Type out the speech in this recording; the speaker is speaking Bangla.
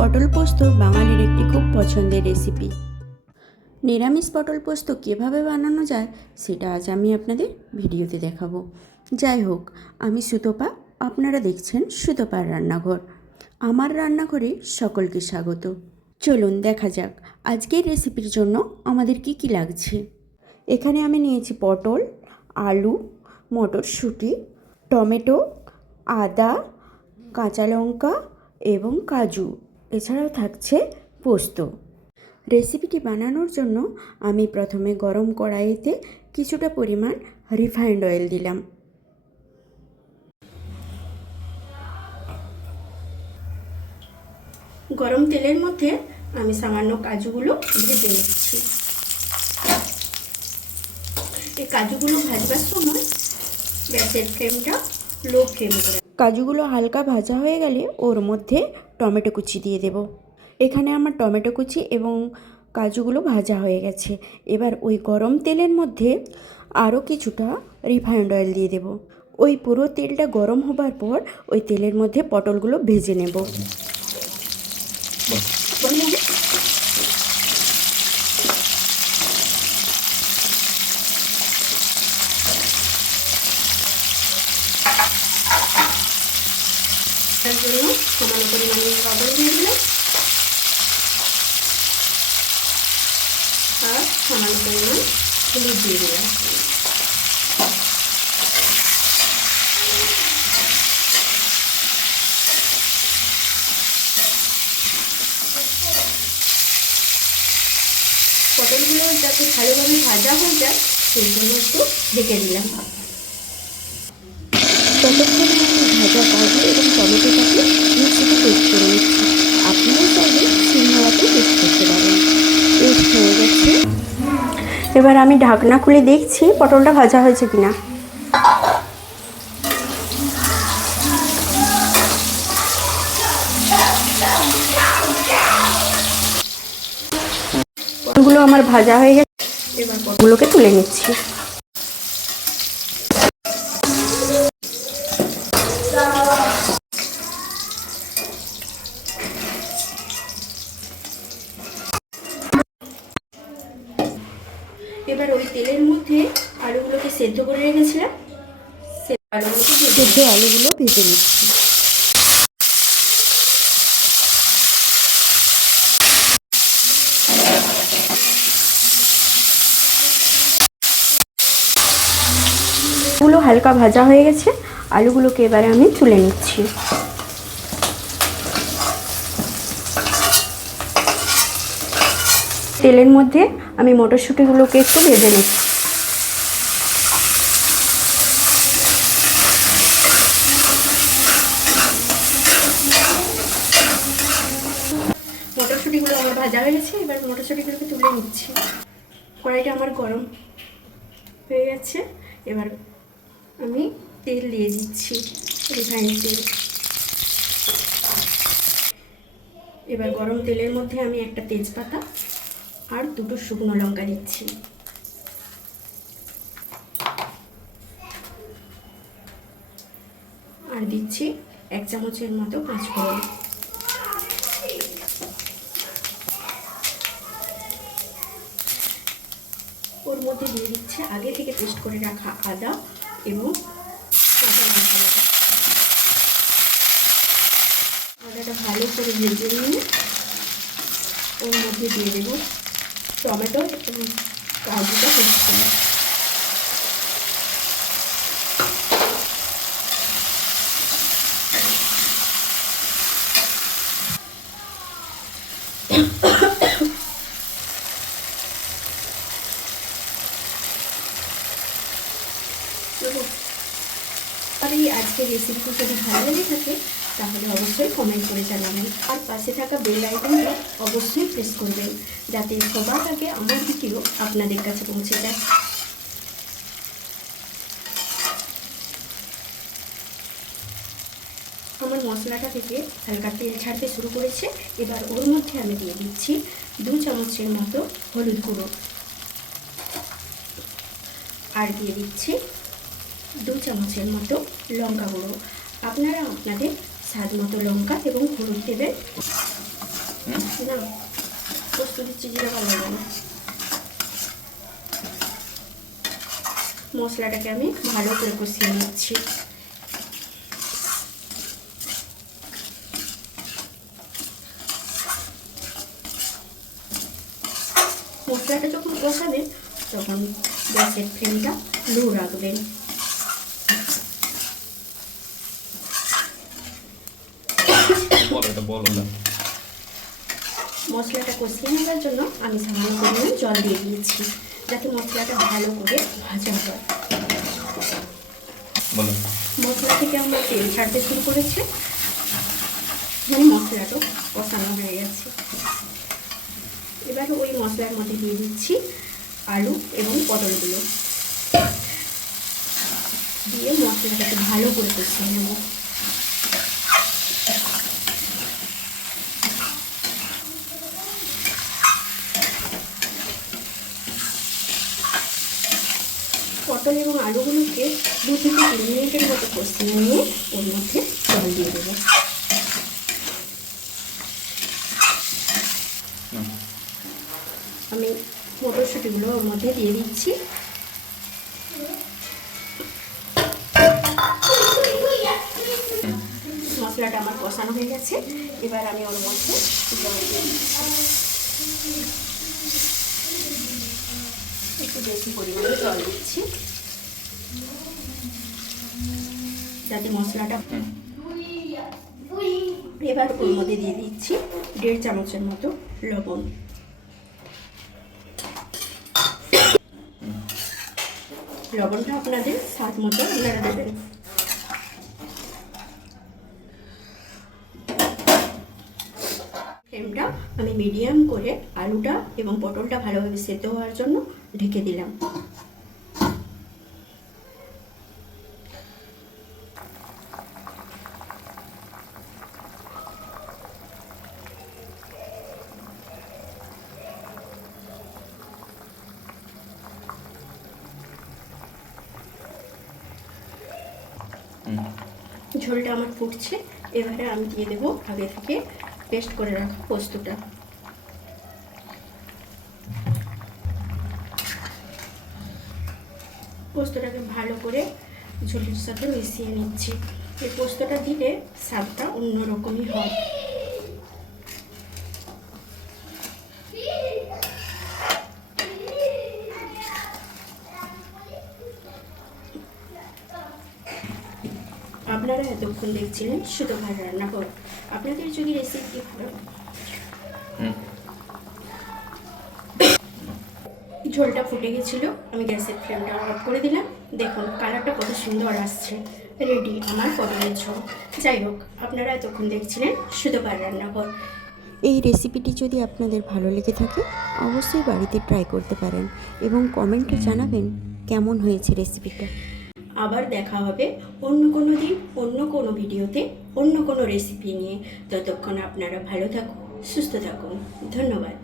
পটল পোস্ত বাঙালির একটি খুব পছন্দের রেসিপি নিরামিষ পটল পোস্ত কীভাবে বানানো যায় সেটা আজ আমি আপনাদের ভিডিওতে দেখাবো। যাই হোক, আমি সুতপা, আপনারা দেখছেন সুতপার রান্নাঘর। আমার রান্নাঘরে সকলকে স্বাগত। চলুন দেখা যাক আজকের রেসিপির জন্য আমাদের কি কি লাগছে। এখানে আমি নিয়েছি পটল, আলু, মটরশুঁটি, টমেটো, আদা, কাঁচা লঙ্কা এবং কাজু। এছাড়াও থাকছে পোস্ত। রেসিপিটি বানানোর জন্য আমি প্রথমে গরম কড়াইতে কিছুটা পরিমাণ রিফাইন্ড অয়েল দিলাম। গরম তেলের মধ্যে আমি সামান্য কাজুগুলো ভেজে নিচ্ছি। এই কাজুগুলো ভাজবার সময় গ্যাসের ফ্লেমটা লো ফ্লেম করে কাজুগুলো হালকা ভাজা হয়ে গেলে ওর মধ্যে টমেটো কুচি দিয়ে দেব। এখানে আমার টমেটো কুচি এবং কাজুগুলো ভাজা হয়ে গেছে। এবার ওই গরম তেলের মধ্যে আরও কিছুটা রিফাইন্ড অয়েল দিয়ে দেব। ওই পুরো তেলটা গরম হবার পর ওই তেলের মধ্যে পটলগুলো ভেজে নেব। তার জন্য সমান পরিমাণে লবণ দিয়ে দিলাম। আর সমান পরিমাণ হলুদ দিয়ে দিলাম। পটলগুলো যাতে ভালোভাবে ভাজা হয়ে যায়, সেই জন্য একটু ঢেকে দিলাম। আমি ভাজা কাজু এবং টমেটোটাকে এবার আমি ঢাকনা খুলে দেখছি পটলটা ভাজা হয়েছে কিনা। পটলগুলো আমার ভাজা হয়ে গেছে। এবার পটলগুলোকে তুলে নিচ্ছি এবার ওই তেলের মধ্যে আলুগুলোকে সেদ্ধ করে রেখেছিলাম সে সেদ্ধ আলুগুলো ভেজে নিচ্ছি। আলুগুলো হালকা ভাজা হয়ে গেছে, আলুগুলোকে এবারে আমি তুলে নিচ্ছি। তেলের মধ্যে আমি মটরশুঁটিগুলোকে একটু ভেজে নিচ্ছি মটরশুঁটিগুলো আমার ভাজা হয়ে গেছে এবার মটরশুঁটিগুলোকে তুলে নিচ্ছি। কড়াইটা আমার গরম হয়ে গেছে, এবার আমি তেল দিয়ে দিচ্ছি, রিফাইন তেল। এবার গরম তেলের মধ্যে আমি একটা তেজপাতা আর দুটো শুকনো লঙ্কা দিচ্ছি। আর দিচ্ছি এক চামচের মতো পাঁচফোড়ন। ওর মধ্যে দিয়ে দিচ্ছে। আগে থেকে পেস্ট করে রাখা আদা এবং কাঁচা লঙ্কা বাটা আদাটা ভালো করে ভেজে নিয়ে ওর মধ্যে দিয়ে দেবো টমেটো এবং কাজুটা পেস্ট করে। আর এই আজকের রেসিপিটি যদি ভালো লেগে থাকে, তাহলে অবশ্যই কমেন্ট করে জানাবেন। আর পাশে থাকা বেল আইকনটা অবশ্যই প্রেস করবেন, যাতে সবার আগে আমার ভিডিও আপনাদের কাছে পৌঁছে যায়। আমার মশলাটা থেকে হালকা তেল ছাড়তে শুরু করেছে, এবার ওর মধ্যে আমি দিয়ে দিচ্ছি দু চামচের মতো হলুদ গুঁড়ো। আর দিয়ে দিচ্ছি দু চামচের মতো লঙ্কা গুঁড়ো। আপনারা আপনাদের স্বাদ মতো লঙ্কা এবং হলুদ দেবেন। না, পোস্ত দিচ্ছি ভালো লাগে না। মশলাটাকে আমি ভালো করে কষিয়ে নিচ্ছি। মশলাটা যখন কষাবেন, তখন গ্যাসের ফ্লেমটা লো রাখবেন বলো এটা বলো না মশলাটা কষিয়ে নেওয়ার জন্য আমি সামান্য পরিমাণে জল দিয়ে দিয়েছি যাতে মশলাটা ভালো করে ভাজা হয়। বলো। মশলা থেকে আমরা তেল ছাড়তে শুরু করেছে। মানে মশলাটা কষানো হয়ে গেছে। এবার ওই মশলার মধ্যে দিয়ে দিচ্ছি আলু এবং পটলগুলো। দিয়ে মশলাটাকে ভালো করে কষিয়ে নেব। পটল এবং আলুগুলোকে দু থেকে তিন মিনিটের মতো কষিয়ে নিয়ে ওর মধ্যে জল দিয়ে দেবো। আমি মটরশুঁটিগুলো ওর মধ্যে দিয়ে দিচ্ছি। মশলাটা আমার কষানো হয়ে গেছে। এবার আমি ওর মধ্যে একটু বেশি পরিমাণে জল দিচ্ছি। যাতে মশলাটা। এবার ওর মধ্যে দিয়ে দিচ্ছি দেড় চামচের মতো লবণ। লবণটা আপনাদের স্বাদ মতো আপনারা দেবেন। ফ্লেমটা আমি মিডিয়াম করে আলুটা এবং পটলটা ভালোভাবে সেদ্ধ হওয়ার জন্য ঢেকে দিলাম। ঝোলটা আমার ফুটছে, এবারে আমি দিয়ে দেবো আগে থেকে পেস্ট করে রাখা পোস্তটা। পোস্তটাকে ভালো করে ঝোলের সাথে মিশিয়ে নিচ্ছি। এই পোস্তটা দিলে স্বাদটা অন্যরকমই হয়। আপনারা এতক্ষণ দেখছিলেন শুধু ভাই রান্নাঘর আপনাদের যদি রেসিপি ভালো ঝোলটা ফুটে গেছিল আমি গ্যাসের ফ্লেমটা অফ করে দিলাম। দেখুন কালারটা কত সুন্দর আসছে। রেডি আমার পটলের ঝোল। যাই হোক আপনারা এতক্ষণ দেখছিলেন শুধু ভাই রান্নাঘর এই রেসিপিটি যদি আপনাদের ভালো লেগে থাকে অবশ্যই বাড়িতে ট্রাই করতে পারেন এবং কমেন্টে জানাবেন কেমন হয়েছে রেসিপিটা আবার দেখা হবে অন্য কোনো দিন, অন্য কোনো ভিডিওতে, অন্য কোনো রেসিপি নিয়ে। ততক্ষণ আপনারা ভালো থাকুন, সুস্থ থাকুন। ধন্যবাদ।